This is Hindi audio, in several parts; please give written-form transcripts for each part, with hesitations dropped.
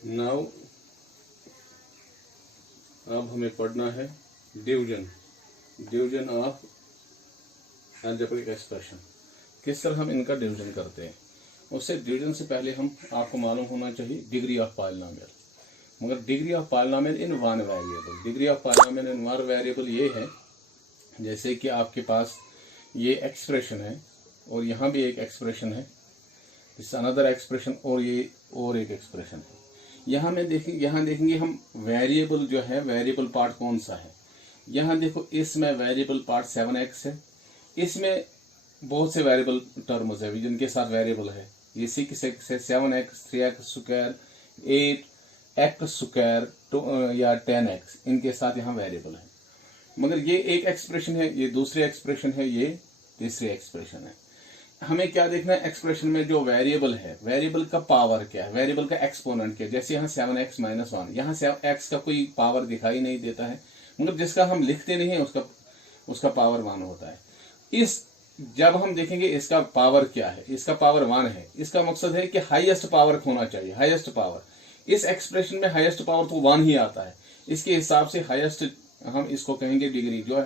नाउ अब हमें पढ़ना है डिवीजन ऑफ अलजेब्रिक एक्सप्रेशन। किस तरह हम इनका डिवीजन करते हैं। उससे डिवीजन से पहले हम आपको मालूम होना चाहिए डिग्री ऑफ पॉलिनोमियल। मगर degree of polynomial in one variable, degree of polynomial in one variable ये है, जैसे कि आपके पास ये एक्सप्रेशन है और यहाँ भी एक एक्सप्रेशन है, दिस अनदर एक्सप्रेशन, और ये और एक एक्सप्रेशन है। यहाँ देखेंगे हम वेरिएबल जो है, वेरिएबल पार्ट कौन सा है। यहाँ देखो इसमें वेरिएबल पार्ट 7x है। इसमें बहुत से वेरिएबल टर्म्स है जिनके साथ वेरिएबल है। ये 6x है, 7x, 3x square, 8x square या 10x, इनके साथ यहाँ वेरिएबल है। मगर ये एक एक्सप्रेशन है, ये दूसरी एक्सप्रेशन है, ये तीसरी एक्सप्रेशन है। हमें क्या देखना है, एक्सप्रेशन में जो वेरिएबल है, वेरिएबल का पावर क्या है, वेरिएबल का एक्सपोनेंट क्या है। जैसे यहाँ 7x - 1, यहाँ से x का कोई पावर दिखाई नहीं देता है, मगर जिसका हम लिखते नहीं है उसका पावर 1 होता है। जब हम देखेंगे इसका पावर क्या है, इसका पावर 1 है, इसका मकसद है कि हाईएस्ट पावर होना चाहिए, हाईएस्ट पावर। इस एक्सप्रेशन में हाईएस्ट पावर तो 1 ही आता है। इसके हिसाब से हाईएस्ट हम इसको कहेंगे डिग्री। जो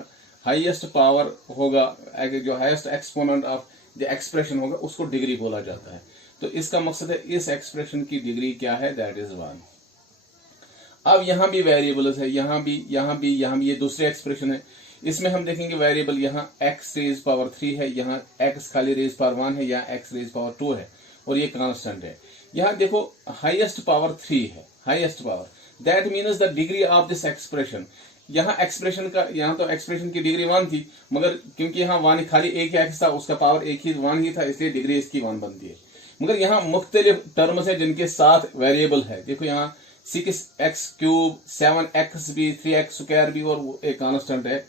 हाईएस्ट पावर होगा, जो highest exponent of the expression होगा, उसको डिग्री बोला जाता है। तो इसका मकसद है इस एक्सप्रेशन की डिग्री क्या है, दैट इज 1। अब यहाँ भी वेरिएबल्स है, यहाँ भी ये दूसरे एक्सप्रेशन है। इसमें हम देखेंगे वेरिएबल यहाँ x रेज पावर 3 है, यहाँ x खाली रेज पावर 1 है, यहाँ x रेज पावर 2 है, और ये कांस्टेंट है। यहाँ देखो हाईएस्ट पावर 3 है, highest power, that means the degree of this expression. यहाँ एक्सप्रेशन का, यहाँ तो एक्सप्रेशन की डिग्री 1 थी, मगर क्योंकि यहाँ 1 खाली एक एक्स था, उसका पावर 1 ही था, इसलिए डिग्री इसकी 1 बनती है। मगर यहाँ मुख्तलिफ टर्म्स है जिनके साथ वेरिएबल है। देखो यहाँ 6x³ 7x भी, 3x स्क्वायर भी, और एक कांस्टेंट है।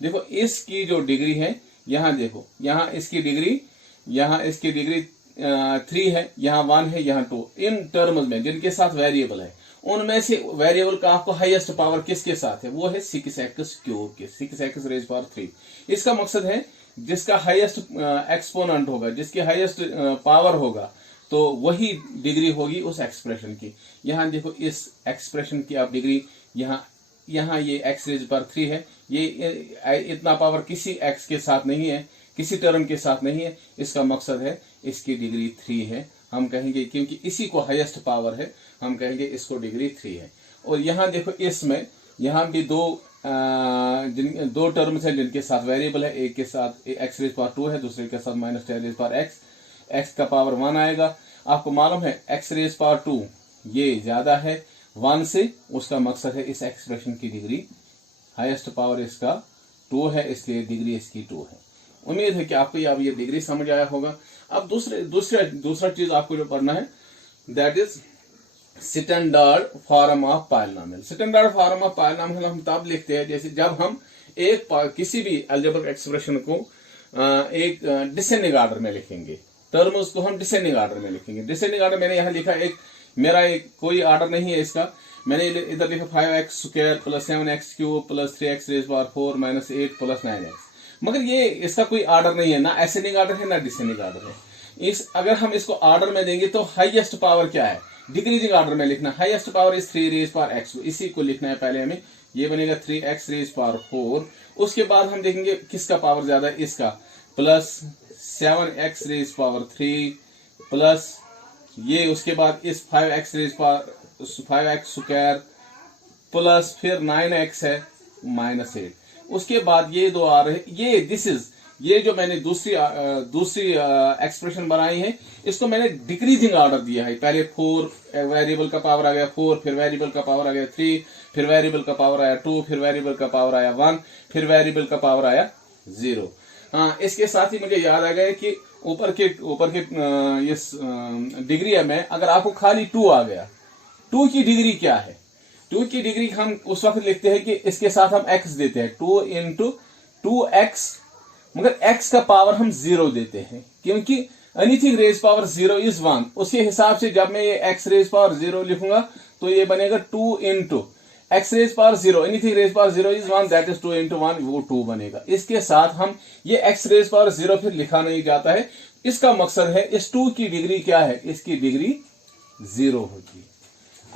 देखो इसकी जो डिग्री है, यहाँ देखो, यहाँ इसकी डिग्री 3 है, यहाँ 1 है, यहाँ 2। इन टर्म्स में जिनके साथ वेरिएबल है, उनमें से वेरिएबल का आपको हाईएस्ट पावर किसके साथ है, वो है 6x³ के, 6x रेज पावर 3। इसका मकसद है जिसका हाईएस्ट एक्सपोनेंट होगा, जिसकी हाईएस्ट पावर होगा, तो वही डिग्री होगी उस एक्सप्रेशन की। यहाँ देखो इस एक्सप्रेशन की आप डिग्री, यहाँ ये x रेज पावर 3 है, ये इतना पावर किसी x के साथ नहीं है, किसी टर्म के साथ नहीं है। इसका मकसद है इसकी डिग्री 3 है। हम कहेंगे क्योंकि इसी को हाईएस्ट पावर है, हम कहेंगे इसको डिग्री 3 है। और यहाँ देखो इसमें, यहाँ भी दो टर्म्स हैं जिनके साथ वेरिएबल है। एक के साथ x रेज पावर 2 है, दूसरे के साथ -10 रेज पावर x का पावर 1 आएगा। आपको मालूम है x रेज पावर 2 ये ज्यादा है 1 से, उसका मकसद है इस एक्सप्रेशन की डिग्री, हाईएस्ट पावर इसका 2 है, इसलिए डिग्री इसकी 2 है। उम्मीद है कि आपको अब ये डिग्री समझ आया होगा। अब दूसरा चीज आपको जो पढ़ना है, that is standard form of polynomial. Standard form of polynomial हम तब लिखते हैं जैसे जब हम किसी भी अलजेब्रिक एक्सप्रेशन को एक डिसेंडिंग ऑर्डर में लिखेंगे, टर्म्स को हम डिसेंडिंग ऑर्डर में लिखेंगे। डिसेंडिंग ऑर्डर मैंने यहाँ लिखा, मेरा कोई ऑर्डर नहीं है इसका, मैंने इधर लिखा 5x square + 7x³ + 3x raise power 4 - 8 + 9x। मगर ये इसका कोई ऑर्डर नहीं है, ना असेंडिंग ऑर्डर है ना डिसेंडिंग ऑर्डर है। अगर हम इसको ऑर्डर में देंगे तो हाईएस्ट पावर क्या है, डिक्रीजिंग ऑर्डर में लिखना। Highest power is 3 raise power x, इसी को लिखना है पहले हमें। ये बनेगा 3x रेज पावर 4। उसके बाद हम देखेंगे किसका पावर ज्यादा है, इसका, plus 7x raise power 3 plus ये, उसके बाद इस 5x स्क्वायर प्लस फिर 9x है -8। उसके बाद ये दो आ रहे, ये जो मैंने दूसरी एक्सप्रेशन बनाई है, इसको मैंने डिक्रीजिंग ऑर्डर दिया है। पहले 4 वेरिएबल का पावर आ गया 4, फिर वेरिएबल का पावर आ गया 3, फिर वेरिएबल का पावर आया 2, फिर वेरिएबल का पावर आया 1, फिर वेरिएबल का पावर आया 0। हाँ, इसके साथ ही मुझे याद आ गया कि ऊपर के इस डिग्री में अगर आपको खाली 2 आ गया, 2 की डिग्री क्या है, 2 की डिग्री हम उस वक्त लिखते हैं कि इसके साथ हम x देते हैं, 2 × 2x, मगर x का पावर हम 0 देते हैं, क्योंकि एनीथिंग रेज पावर 0 इज 1। उसी हिसाब से जब मैं ये x रेज पावर 0 लिखूंगा तो ये बनेगा 2 × x raise power 0, anything raise power 0 is 1, that is 2 × 1, वो 2 बनेगा। इसके साथ हम ये x रेज पावर 0 फिर लिखा नहीं जाता है। इसका मकसद है इस 2 की डिग्री क्या है, इसकी डिग्री 0 होगी।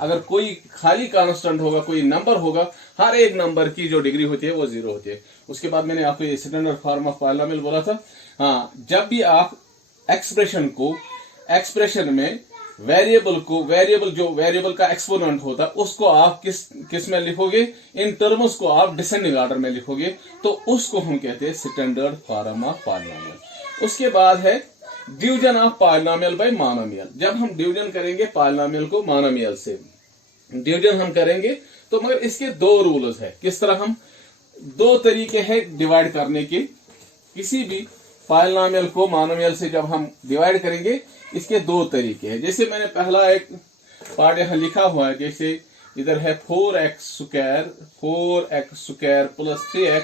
अगर कोई खाली कांस्टेंट होगा, कोई नंबर होगा, हर एक नंबर की जो डिग्री होती है वो 0 होती है। उसके बाद मैंने आपको ये स्टैंडर्ड फॉर्म ऑफ पॉलिनोमियल बोला था। हाँ, जब भी आप एक्सप्रेशन में वेरिएबल का एक्सपोनेंट होता है उसको आप किस में लिखोगे, इन टर्म्स को आप डिसेंडिंग ऑर्डर में लिखोगे, तो उसको हम कहते हैं स्टैंडर्ड फॉर्म ऑफ पॉलिनोमियल। उसके बाद है division of polynomial bye monomial. जब हम डिवीजन करेंगे पॉलिनोमियल को मोनोमियल से डिवीजन हम करेंगे, तो मगर इसके दो रूल्स है। किस तरह हम, दो तरीके हैं डिवाइड करने के। किसी भी पॉलिनोमियल को मोनोमियल से जब हम डिवाइड करेंगे, इसके दो तरीके हैं। जैसे मैंने पहला एक पार्ट यहां लिखा हुआ है, जैसे इधर है 4x square plus 3x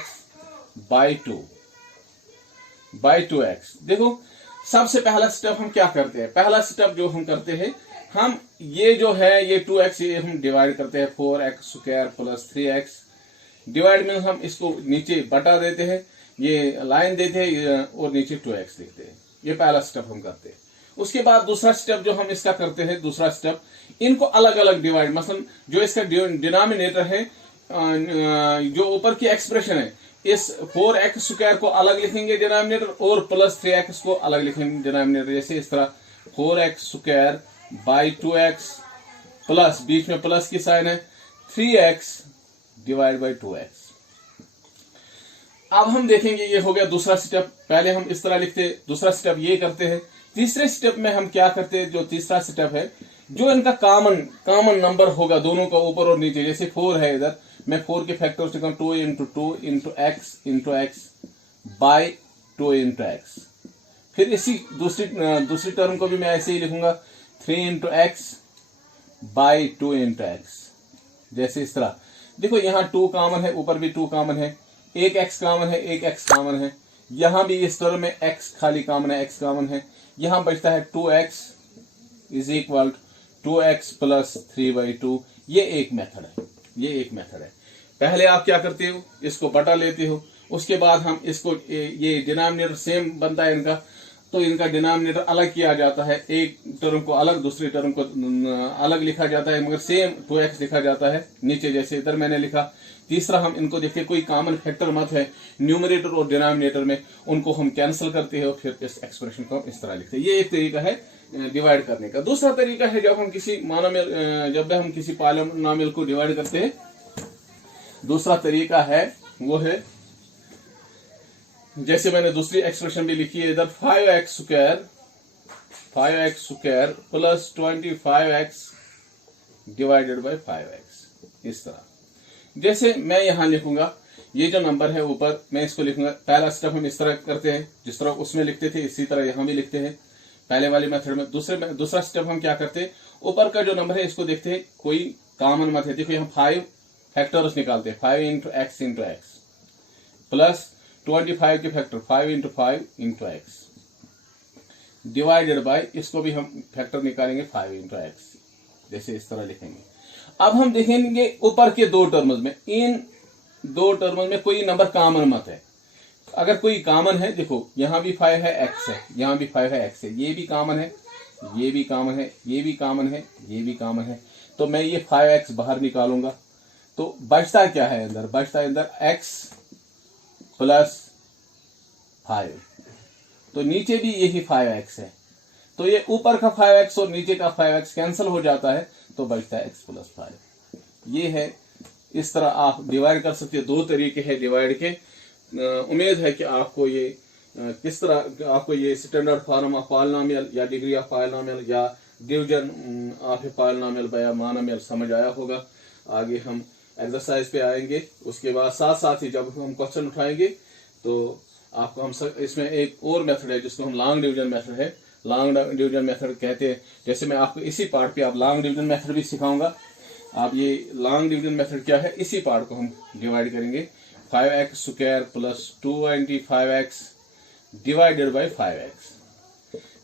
by 2x। देखो, सबसे पहला स्टेप हम क्या करते हैं, पहला स्टेप जो हम करते हैं, हम ये जो है ये 2x ये हम डिवाइड करते हैं 4x square plus 3x। Divide में हम इसको नीचे बटा देते हैं, ये लाइन देते हैं और नीचे 2x लिखते हैं। ये पहला स्टेप हम करते हैं। उसके बाद दूसरा स्टेप जो हम इसका करते हैं, दूसरा स्टेप, इनको अलग अलग डिवाइड, मतलब जो इसका डिनोमिनेटर है, जो ऊपर की एक्सप्रेशन है, इस 4x स्क्वायर को अलग लिखेंगे डिनोमिनेटर और प्लस 3x को अलग लिखेंगे डिनोमिनेटर। जैसे इस तरह 4x square by 2x plus, बीच में प्लस की साइन है, 3x डिवाइड बाई 2x। अब हम देखेंगे, ये हो गया दूसरा स्टेप। पहले हम इस तरह लिखते, दूसरा स्टेप ये करते हैं। तीसरे स्टेप में हम क्या करते हैं, जो तीसरा स्टेप है, जो इनका कॉमन नंबर होगा दोनों का ऊपर और नीचे, जैसे 4 है इधर, मैं 4 के फैक्टर से 2 into x by 2 into x. फिर इसी दूसरी टर्म को भी मैं ऐसे ही लिखूंगा 3 into x by 2 into x. जैसे इस तरह देखो, यहाँ 2 कॉमन है, ऊपर भी 2 कॉमन है, एक एक्स कॉमन है, एक एक्स कॉमन है, यहां भी इस टर्म में एक्स खाली कॉमन है, एक्स कॉमन है, यहां बचता है 2x is equal 2x plus 3/2। ये एक मेथड है। पहले आप क्या करते हो, इसको बटा लेते हो, उसके बाद हम इसको, ये डिनोमिनेटर सेम बनता है इनका, तो इनका डिनोमिनेटर अलग किया जाता है, एक टर्म को अलग, दूसरी टर्म को अलग लिखा जाता है, मगर सेम 2x लिखा जाता है नीचे, जैसे इधर मैंने लिखा। तीसरा हम इनको देखिए, कोई कॉमन फैक्टर मत है न्यूमरेटर और डिनोमिनेटर में, उनको हम कैंसिल करते हैं और फिर इस एक्सप्रेशन को हम इस तरह लिखते हैं। ये एक तरीका है डिवाइड करने का। दूसरा तरीका है, जब हम किसी पॉलिनोमियल को डिवाइड करते हैं, दूसरा तरीका है वो है, जैसे मैंने दूसरी एक्सप्रेशन भी लिखी है इधर, 5x square plus 25x divided by 5x। इस तरह, जैसे मैं यहां लिखूंगा, ये जो नंबर है ऊपर, मैं इसको लिखूंगा। पहला स्टेप हम इस तरह करते हैं, जिस तरह उसमें लिखते थे इसी तरह यहां भी लिखते हैं, पहले वाली मेथड में। दूसरा स्टेप हम क्या करते हैं, ऊपर का जो नंबर है इसको देखते हैं, कोई कॉमन मत है। देखो यहाँ 5 फैक्टर्स निकालते हैं, 5 इंटू एक्स प्लस 25 के factor 5 into x divided by, इसको भी हम फैक्टर निकालेंगे 5 इंटू एक्स, जैसे इस तरह लिखेंगे। अब हम देखेंगे ऊपर के दो टर्म्स में, इन दो टर्म्स में कोई नंबर कॉमन मत है। अगर कोई कॉमन है, देखो यहाँ भी 5 है, एक्स है, यहाँ भी 5 है, एक्स है, ये भी कॉमन है, ये भी कॉमन है, ये भी कॉमन है, ये भी कॉमन है, तो मैं ये 5x बाहर निकालूंगा, तो बचता क्या है अंदर, बचता है अंदर x प्लस 5, तो नीचे भी यही 5x है, तो ये ऊपर का 5x और नीचे का 5x कैंसिल हो जाता है, तो बचता है x प्लस 5। ये है, इस तरह आप डिवाइड कर सकते हैं। दो तरीके हैं डिवाइड के। उम्मीद है कि आपको ये किस तरह, आपको ये स्टैंडर्ड फॉर्म ऑफ पॉलिनोमियल या डिग्री ऑफ पॉलिनोमियल या division of a polynomial bye monomial समझ आया होगा। आगे हम एक्सरसाइज पे आएंगे, उसके बाद साथ ही जब हम क्वेश्चन उठाएंगे तो आपको हम इसमें एक और मेथड है जिसको हम लॉन्ग डिवीजन मेथड है, लॉन्ग डिवीजन मेथड कहते हैं। जैसे मैं आपको इसी पार्ट पे आप लॉन्ग डिवीजन मेथड भी सिखाऊंगा। आप ये लॉन्ग डिवीजन मेथड क्या है, इसी पार्ट को हम डिवाइड करेंगे। 5x square plus 225x divided by 5x।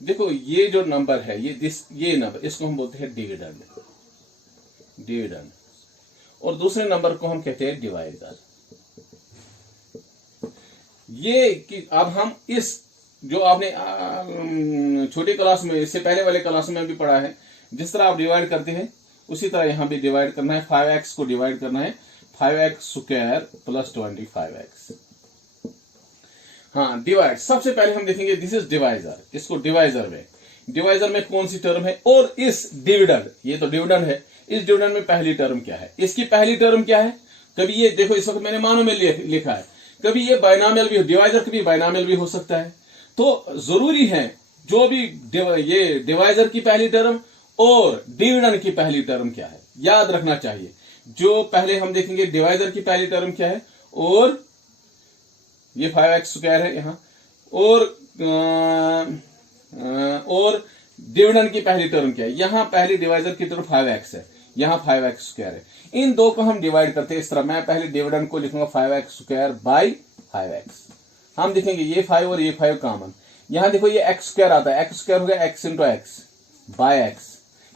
देखो ये जो नंबर है, ये नंबर, इसको हम बोलते हैं डिविडेंड, और दूसरे नंबर को हम कहते हैं डिवाइडर। ये कि अब हम इस जो आपने छोटी क्लास में, इससे पहले वाले क्लास में भी पढ़ा है, जिस तरह आप डिवाइड करते हैं उसी तरह यहाँ भी डिवाइड करना है, 5x को डिवाइड करना है 5x² प्लस 25x। हाँ, डिवाइड सबसे पहले हम देखेंगे दिस इज डिवाइजर, इसको डिवाइजर में कौन सी टर्म है, और इस डिविडेंड, ये तो डिविडेंड है, इस डिविडेंड में पहली टर्म क्या है, इसकी पहली टर्म क्या है। कभी ये देखो, इस वक्त मैंने मानो में लिखा है, कभी ये बाइनोमियल भी हो, डिवाइजर कभी बाइनोमियल भी हो सकता है। तो जरूरी है जो भी ये डिवाइजर की पहली टर्म और डिविडेंड की पहली टर्म क्या है, याद रखना चाहिए। जो पहले हम देखेंगे डिवाइजर की पहली टर्म क्या है, और ये 5x² है यहाँ, और डिविडेंड की पहली टर्म क्या है, यहाँ पहली डिवाइजर की टर्म 5x है, यहाँ 5x² है। इन दो को हम डिवाइड करते हैं इस तरह, मैं पहले डिविडेंड को लिखूंगा 5x² बाई 5x। हम देखेंगे ये 5 और ये 5 कॉमन, यहां देखो ये x² आता है, x² हो गया x into X by x,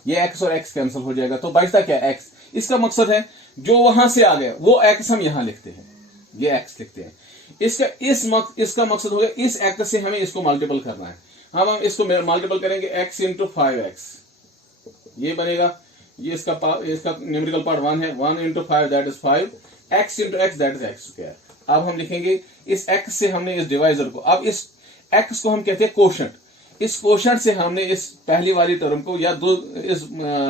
ये x और x कैंसिल हो जाएगा, तो बचता क्या x। इसका मकसद है जो वहां से आ गया वो x हम यहां लिखते हैं, ये x लिखते हैं। इसका मकसद हो गया इस x से हमें इसको मल्टीपल करना है, हम इसको मल्टीपल करेंगे x इंटू 5x, ये बनेगा, ये इसका न्यूमेरिकल पार्ट 1 है, 1 into 5 that is 5, x into x that is x²। अब हम लिखेंगे इस x से हमने इस डिवाइजर को, अब इस x को हम कहते हैं कोशंट, इस कोशंट से हमने इस पहली वाली टर्म को या इस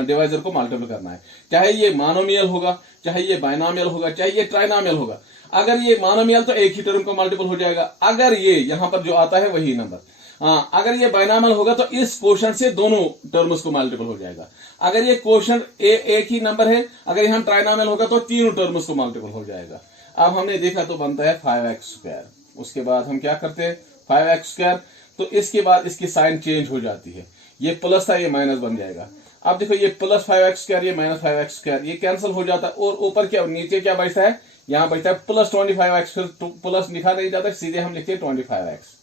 डिवाइजर को मल्टीपल करना है, चाहे ये मोनोमियल होगा, चाहे ये बाइनोमियल होगा, चाहे ये ट्राइनोमियल होगा। अगर ये मोनोमियल तो एक ही टर्म को मल्टीपल हो जाएगा, अगर ये यहां पर जो आता है वही नंबर, अगर ये बाइनोमियल होगा तो इस कोशंट से दोनों टर्म्स को मल्टीपल हो जाएगा। अगर ये कोशंट एक ही नंबर है, अगर यहां ट्राइनोमियल होगा तो तीनों टर्म्स को मल्टीपल हो जाएगा। अब हमने देखा तो बनता है 5x², उसके बाद हम क्या करते हैं 5x², तो इसके बाद इसकी साइन चेंज हो जाती है, ये प्लस था ये माइनस बन जाएगा। अब देखो ये प्लस 5x², ये माइनस 5x², ये कैंसिल हो जाता है, और ऊपर क्या नीचे क्या बचता है, यहां बचता है प्लस 25x, फिर प्लस लिखा नहीं जाता, सीधे हम लिखते हैं 25x।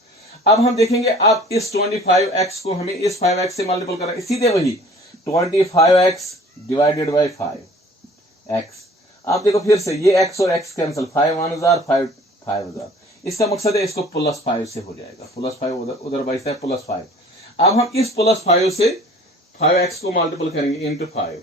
अब हम देखेंगे अब इस 25x को हमें इस 5x से मल्टीपल करना है, सीधे वही 25x डिवाइडेड बाई 5x। आप देखो फिर से ये x और x कैंसिल, 5 1000 5 5000, इसका मकसद है इसको प्लस 5 से हो जाएगा, प्लस 5 उधर बचता है प्लस 5। अब हम इस प्लस 5 से 5x को मल्टीपल करेंगे इंटू 5,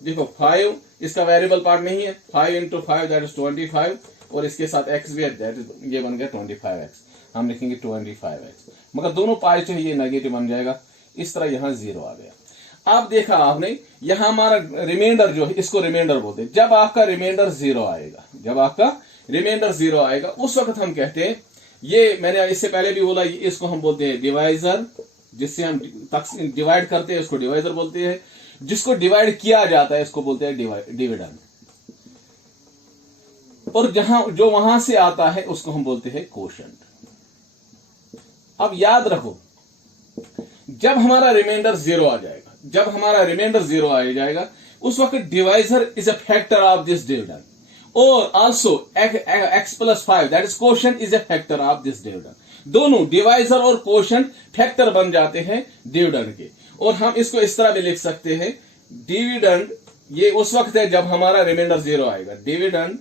देखो 5 इसका वेरिएबल पार्ट नहीं है, 5 इंटू 5 दैट इज 25, और इसके साथ x भी है, दैट इज ये बन गया 25x, हम लिखेंगे 25x, मगर दोनों पाई चाहिए ये नेगेटिव बन जाएगा, इस तरह यहां 0 आ गया। अब देखा आपने यहां हमारा रिमाइंडर जो है इसको रिमाइंडर बोलते हैं। जब आपका रिमाइंडर 0 आएगा, जब आपका रिमाइंडर 0 आएगा उस वक्त हम कहते हैं, ये मैंने इससे पहले भी बोला, इसको हम बोलते हैं डिवाइजर, जिससे हम डिवाइड करते हैं उसको डिवाइजर बोलते हैं, जिसको डिवाइड किया जाता है इसको बोलते हैं डिविडेंड, और जो वहां से आता है उसको हम बोलते हैं कोशंट। अब याद रखो जब हमारा रिमाइंडर 0 आ जाएगा, जब हमारा रिमाइंडर 0 आ जाएगा उस वक्त divisor is a factor of this dividend, और also x plus 5 that is quotient is a factor of this dividend. दोनों डिवाइजर और कोशंट फैक्टर बन जाते हैं डिविडेंड के, और हम इसको इस तरह भी लिख सकते हैं, डिविडेंड ये उस वक्त है जब हमारा रिमाइंडर 0 आएगा, dividend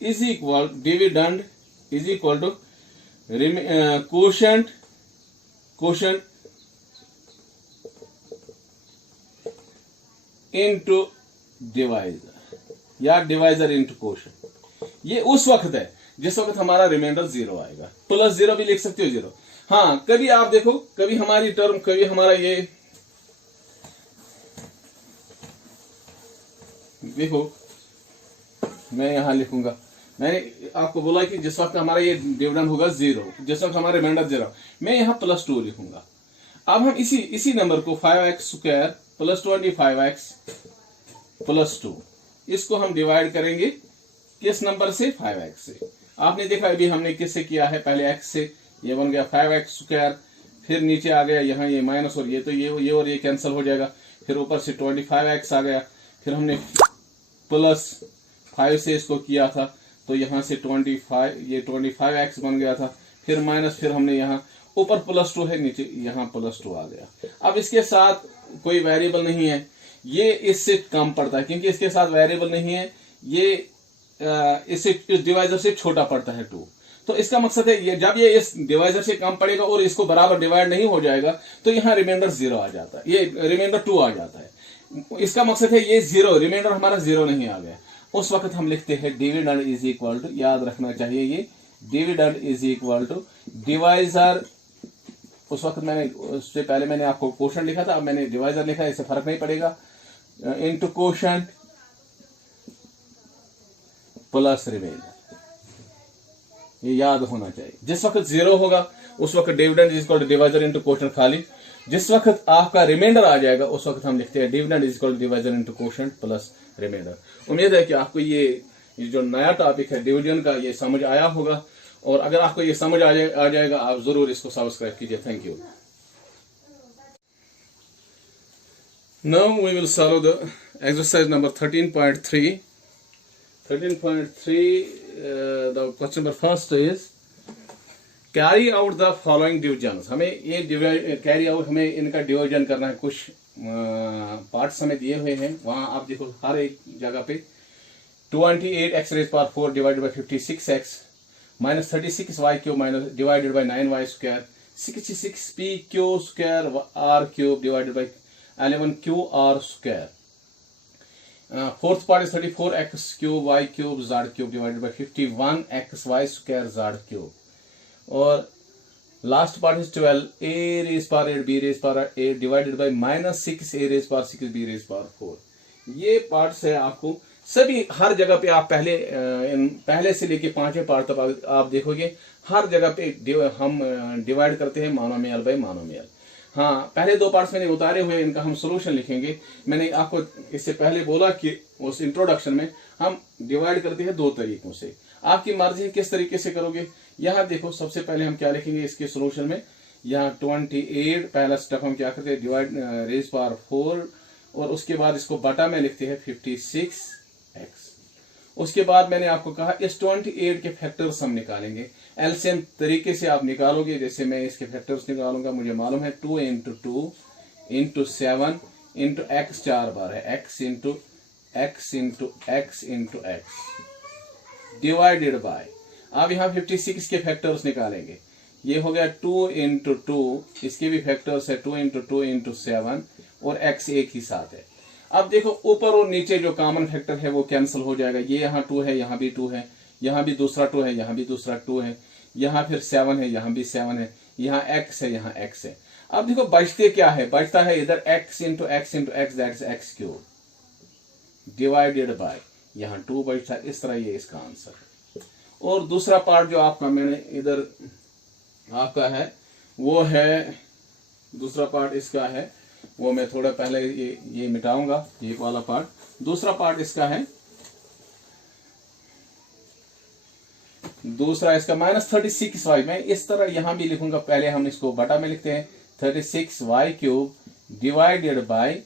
is equal to quotient into divisor, या डिवाइजर इंटू कोशंट। ये उस वक्त है जिस वक्त हमारा रिमाइंडर 0 आएगा, प्लस 0 भी लिख सकते हो 0। हाँ, कभी आप देखो, कभी हमारी टर्म, कभी हमारा ये देखो, मैं यहां लिखूंगा, मैंने आपको बोला कि जिस वक्त हमारा ये डिविडेंड होगा 0, जिस वक्त हमारा रिमाइंडर 0, मैं यहां प्लस 2 लिखूंगा। अब हम इसी नंबर को 5x² प्लस 25x प्लस 2, इसको हम डिवाइड करेंगे किस नंबर से, 5x से। आपने देखा अभी हमने किससे किया है, पहले x से, ये बन गया 5x², फिर नीचे आ गया यहाँ ये माइनस, और ये तो ये और ये कैंसिल हो जाएगा, फिर ऊपर से 25x आ गया, फिर हमने प्लस 5 से इसको किया था तो यहाँ से 25x बन गया था, फिर माइनस, फिर हमने यहाँ ऊपर प्लस 2 है, नीचे यहाँ प्लस 2 आ गया। अब इसके साथ कोई वेरिएबल नहीं है, ये इससे कम पड़ता है क्योंकि इसके साथ वेरिएबल नहीं है, ये इससे इस डिवाइजर से छोटा पड़ता है 2, तो इसका मकसद है ये जब ये इस डिवाइजर से कम पड़ेगा और इसको बराबर डिवाइड नहीं हो जाएगा तो यहाँ रिमाइंडर 0 आ जाता है, ये रिमाइंडर 2 आ जाता है। इसका मकसद है ये 0 रिमाइंडर हमारा 0 नहीं आ गया, उस वक्त हम लिखते हैं डिविडेंड इज इक्वल टू, याद रखना चाहिए ये dividend is equal to divisor. उस वक्त मैंने उससे पहले मैंने आपको क्वोशंट लिखा था, अब मैंने डिवाइजर लिखा है, इससे फर्क नहीं पड़ेगा, इनटू क्वोशंट प्लस रिमाइंडर, ये याद होना चाहिए। जिस वक्त 0 होगा उस वक्त dividend is equal to divisor into quotient खाली, जिस वक्त आपका रिमाइंडर आ जाएगा उस वक्त हम लिखते हैं dividend is equal to divisor into quotient plus remainder. उम्मीद है कि आपको ये जो नया टॉपिक है डिविजन का ये समझ आया होगा, और अगर आपको ये समझ आ जाएगा आप जरूर इसको सब्सक्राइब कीजिए। Thank you. Now we will solve the exercise number 13.3। 13.3 the question number first is carry out the following divisions। हमें ये कैरी आउट, हमें इनका डिवीजन करना है। कुछ पार्ट्स हमें दिए हुए हैं, वहां आप देखो हर एक जगह पे 28x raised power 4 divided by 56x minus 36y cube minus divided by 9y square 66p square r cube divided by 11qr square। Fourth part is 34x cube y cube z cube divided by 51xy square z cube। और last part is 12a raised power 8 b raised power 8 divided by minus 6a raised power 6 b raised power 4। ये पार्ट्स है, आपको सभी हर जगह पे आप पहले से लेके 5वें पार्ट तक आप देखोगे हर जगह पे हम डिवाइड करते हैं मोनोमियल बाय मोनोमियल। हाँ, पहले 2 पार्ट्स मैंने उतारे हुए, इनका हम सोल्यूशन लिखेंगे। मैंने आपको इससे पहले बोला कि उस इंट्रोडक्शन में हम डिवाइड करते हैं 2 तरीकों से, आपकी मर्जी है किस तरीके से करोगे। यहाँ देखो सबसे पहले हम क्या लिखेंगे इसके सोल्यूशन में, यहाँ 28 पहला स्टेप हम क्या करते हैं डिवाइड रेज पावर 4, और उसके बाद इसको बटा में लिखते हैं 56x। उसके बाद मैंने आपको कहा इस 28 के फैक्टर्स हम निकालेंगे, एलसीएम तरीके से आप निकालोगे। जैसे मैं इसके फैक्टर्स निकालूंगा, मुझे मालूम है 2 × 2 × 7 × x 4 बार है, x × x × x × x divided by, अब यहाँ 56 के फैक्टर्स निकालेंगे। ये हो गया 2 × 2, इसके भी फैक्टर्स है 2 × 2 × 7, और x एक ही साथ है। अब देखो ऊपर और नीचे जो कॉमन फैक्टर है वो कैंसिल हो जाएगा। ये यहाँ 2 है, यहाँ भी 2 है, यहाँ भी दूसरा 2 है, यहाँ भी दूसरा 2 है, यहाँ फिर 7 है, यहाँ भी 7 है, यहाँ x है, यहाँ x है। अब देखो बचते क्या है, बचता है इधर x × x × x that is x³ divided by, यहाँ 2 बचता है। इस तरह ये इसका आंसर है। और दूसरा पार्ट जो आपका मैंने इधर आपका है वो है, दूसरा पार्ट इसका है वो मैं थोड़ा पहले ये मिटाऊंगा, ये वाला पार्ट। दूसरा पार्ट इसका है, दूसरा इसका -36y, मैं इस तरह यहां भी लिखूंगा, पहले हम इसको बटा में लिखते हैं 36y³ डिवाइडेड बाय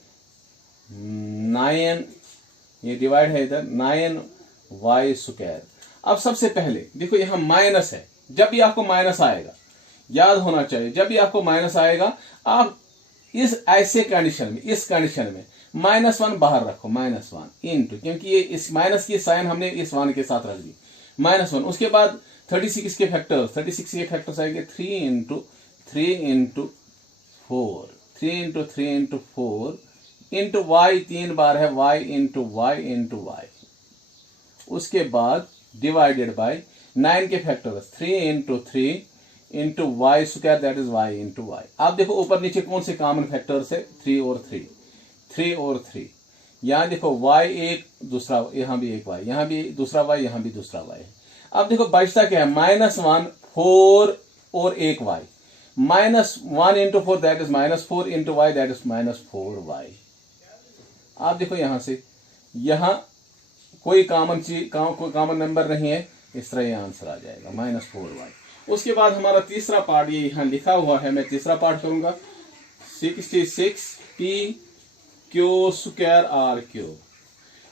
9, ये डिवाइड है इधर 9y²। अब सबसे पहले देखो यहां माइनस है, जब भी आपको माइनस आएगा याद होना चाहिए, जब भी आपको माइनस आएगा आप इस ऐसे कंडीशन में, इस कंडीशन में -1 बाहर रखो, -1 इंटू, क्योंकि ये इस माइनस की साइन हमने इस 1 के साथ रख दी, -1। उसके बाद 36 के फैक्टर्स आएंगे 3 × 3 × 4, 3 × 3 × 4 इंटू y, 3 बार है y इंटू y। उसके बाद डिवाइडेड बाय 9 के factors 3 × 3 into y² that is y into y। आप देखो ऊपर नीचे कौन से कॉमन फैक्टर्स है, 3 और 3। यहाँ देखो y एक, दूसरा यहाँ भी एक y, यहाँ भी दूसरा y, यहाँ भी दूसरा y है। अब देखो बचता क्या है, -1 4 और एक y, -1 into 4 that is -4 into y that is -4y। आप देखो यहां से यहाँ कोई कॉमन नंबर नहीं है, इस तरह ये आंसर आ जाएगा -4y। उसके बाद हमारा तीसरा पार्ट ये यहाँ लिखा हुआ है, मैं तीसरा पार्ट करूंगा 66p² r³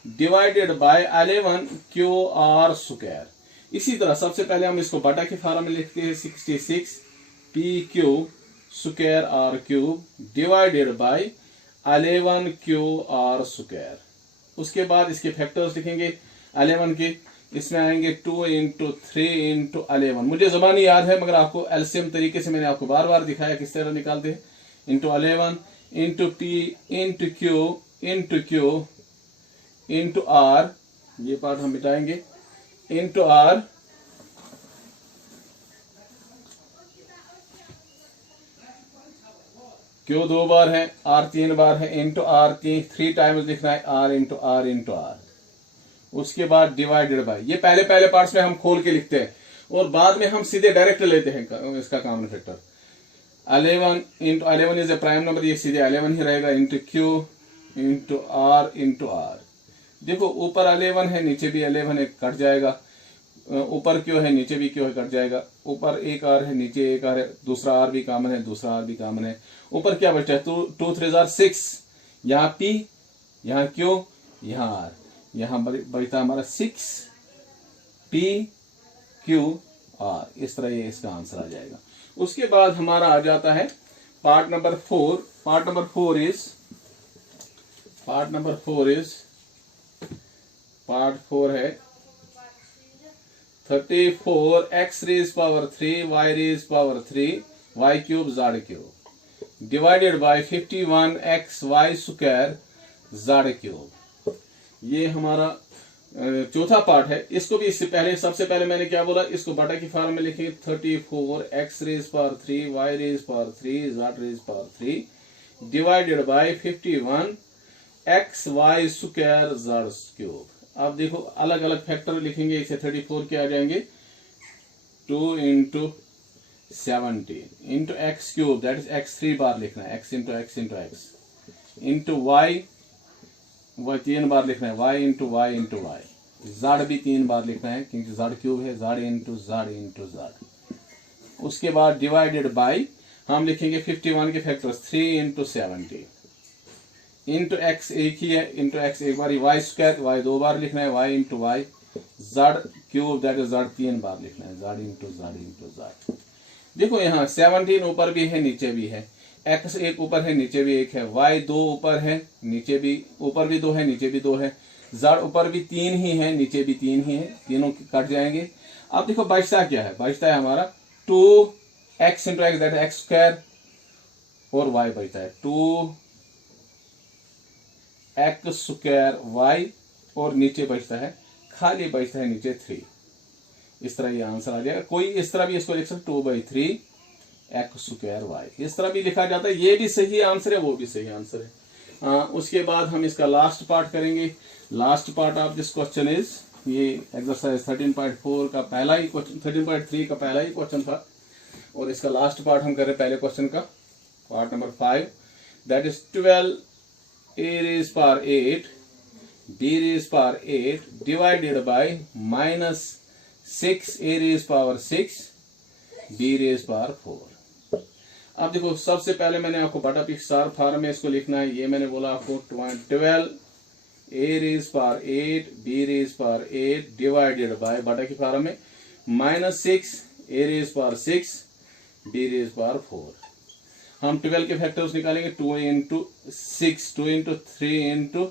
divided by 11qr²। इसी तरह सबसे पहले हम इसको बटा के फॉर्म में लिखते हैं 66p² r³ divided by 11qr²। उसके बाद इसके फैक्टर्स लिखेंगे 11 के, इसमें आएंगे 2 इंटू 3 इंटू 11। मुझे जबानी याद है मगर आपको एलसीएम तरीके से मैंने आपको बार बार दिखाया किस तरह निकालते हैं। Into 11 into P into Q into R, ये पार्ट हम मिटाएंगे, इंटू आर क्यू 2 बार है, आर 3 बार है, इंटू आर 3 टाइम्स लिखना है, R into R into R. उसके बाद डिवाइडेड बाय, ये पहले पार्ट्स में हम खोल के लिखते हैं और बाद में हम सीधे डायरेक्ट लेते हैं इसका common factor. 11 into 11 is a prime number, ये सीधे 11 ही रहेगा, into Q into R into R. देखो ऊपर 11 है नीचे भी 11 है, कट जाएगा, ऊपर क्यू है नीचे भी क्यू है, कट जाएगा, ऊपर एक आर है नीचे एक आर है, दूसरा आर भी कॉमन है, दूसरा आर भी कॉमन है। ऊपर क्या बचता है, 2 3 6, यहाँ पी, यहाँ क्यू, यहाँ आर, यहाँ बचता है हमारा 6 पी क्यू आर। इस तरह ये इसका आंसर आ जाएगा। उसके बाद हमारा आ जाता है part number 4। Part number 4 is part 4 है 34 x raise power 3 y raise power 3 y cube z cube divided by 51 x y square z cube. ये हमारा चौथा पार्ट है। इसको भी इससे पहले सबसे पहले मैंने क्या बोला, इसको बटा की फॉर्म में लिखेंगे 34 x raise power 3 y raise power 3 z raise power 3 divided by 51 x y square z cube. अब देखो अलग अलग फैक्टर लिखेंगे, इसे 34 के आ जाएंगे 2 into 17 into X cube, that is x 3 बार लिखना है, x into X into X into Y, वह 3 बार लिखना है, y into Y into Y, z भी 3 बार लिखना है क्योंकि z क्यूब है, z इंटू z। उसके बाद डिवाइडेड बाई हम लिखेंगे 51 के फैक्टर्स 3 इंटू 70 इंटू एक्स एक ही है, इंटू एक्स एक बार, वाई स्क्वायर वाई 2 बार लिखना है, Y into Y, Z cube that is Z 3 बार लिखना है, जेड इंटू जेड। देखो यहाँ 17 ऊपर भी है नीचे भी है, एक्स एक ऊपर है नीचे भी एक है, वाई 2 ऊपर है नीचे भी, ऊपर भी 2 है नीचे भी 2 है, जेड ऊपर भी 3 ही है नीचे भी 3 ही है, तीनों कट जाएंगे। अब देखो बचता क्या है, बचता है हमारा 2x into x that x square और y बचता है 2x स्क्वायर y और नीचे बचता है, खाली बचता है नीचे 3। इस तरह ये आंसर आ जाएगा। कोई इस तरह भी इसको लिख सकते 2/3 x स्क्वायर y, इस तरह भी लिखा जाता है। ये भी सही आंसर है, वो भी सही आंसर है। उसके बाद हम इसका लास्ट पार्ट करेंगे। Last part of this question is, ये एक्सरसाइज 13.4 का पहला ही क्वेश्चन, 13.3 का पहला ही क्वेश्चन था और इसका लास्ट पार्ट हम कर रहे हैं पहले क्वेश्चन का, part number 5, that is 12 a raise power 8 b raise power 8 divided by -6 a raise power 6 b raise power 4। अब देखो सबसे पहले मैंने आपको बटा पिक्सार फॉर्म में इसको लिखना है। ये मैंने बोला आपको 12 a raise power 8 b raise power 8 divided by बटा की फॉर्म में -6 a raise power 6 b raise power 4। हम 12 के फैक्टर्स निकालेंगे, 2 into 6, 2 into 3 into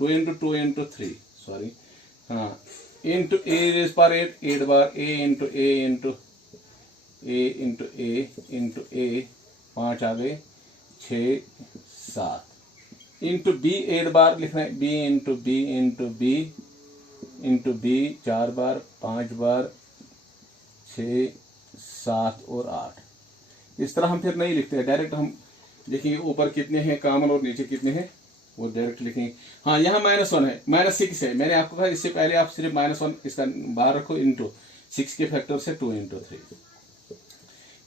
2 into 2 into 3 sorry, हाँ, इंटू a रेज पावर 8 बार, a into a into a into a into a 5 आ गए 6 7 इंटू b 8 बार लिखना है, b into b into b into b 4 बार 5 बार 6 7 और 8। इस तरह हम फिर नहीं लिखते हैं, डायरेक्ट हम लिखेंगे ऊपर कितने हैं कॉमन और नीचे कितने हैं वो डायरेक्ट लिखेंगे। हाँ यहाँ -1 है, -6 है, मैंने आपको कहा इससे पहले आप सिर्फ -1 इसका बाहर रखो, इंटू 6 के फैक्टर से 2 इंटू 3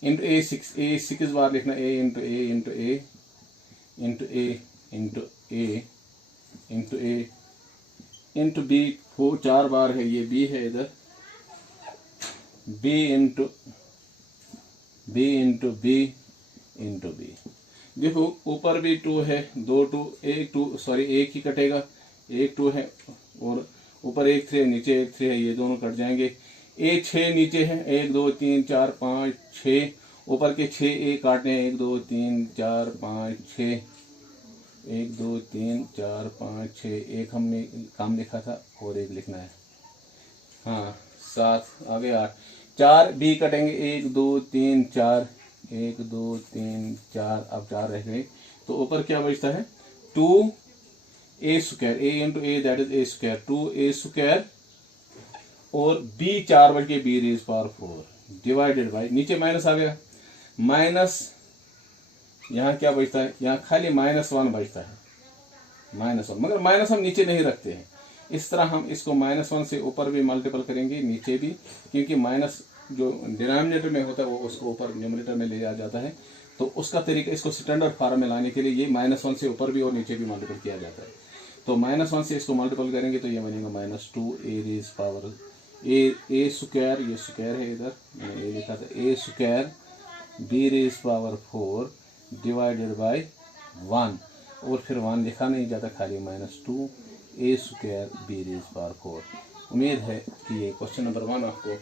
इंटू a 6 बार लिखना, a into a into a into a into a into a into b 4 बार है, ये b है इधर, b into b into b into b। देखो ऊपर भी 2 है, 2 2 एक 2 सॉरी एक ही कटेगा, एक 2 है और ऊपर एक 3 है, नीचे एक 3 है, ये दोनों कट जाएंगे। एक 6 नीचे है, 1 2 3 4 5 6, ऊपर के 6 एक काटने हैं, 1 2 3 4 5 6 1 2 3 4 5 6, एक हमने काम लिखा था और एक लिखना है। हाँ 7 आगे 8, 4 भी कटेंगे, 1 2 3 4, 1 2 3 4, अब 4 रह गए। तो ऊपर क्या बचता है 2a square, a into A that is a square, 2a square और b 4 बच गए b raise power 4 divided by, नीचे माइनस आ गया, माइनस यहाँ क्या बचता है, यहाँ खाली -1 बचता है, -1, मगर माइनस हम नीचे नहीं रखते हैं। इस तरह हम इसको -1 से ऊपर भी मल्टीपल करेंगे, नीचे भी, क्योंकि माइनस जो डिनोमिनेटर में होता है वो उसको ऊपर न्यूमरेटर में ले जाता है। तो उसका तरीका, इसको स्टैंडर्ड फॉर्म में लाने के लिए ये -1 से ऊपर भी और नीचे भी मल्टीपल किया जाता है। तो -1 से इसको मल्टीपल करेंगे तो ये बनेगा -2a raise power A square, ये स्क्वायर है इधर मैंने ए लिखा था, a स्क्वायर b raise power 4 divided by 1, और फिर 1 लिखा नहीं जाता, खाली -2a square b raise power 4। उम्मीद है कि ये क्वेश्चन नंबर 1 आपको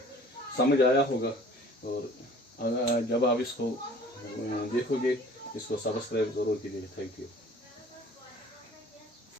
समझ आया होगा, और जब आप इसको देखोगे इसको सब्सक्राइब ज़रूर कीजिए। Thank you.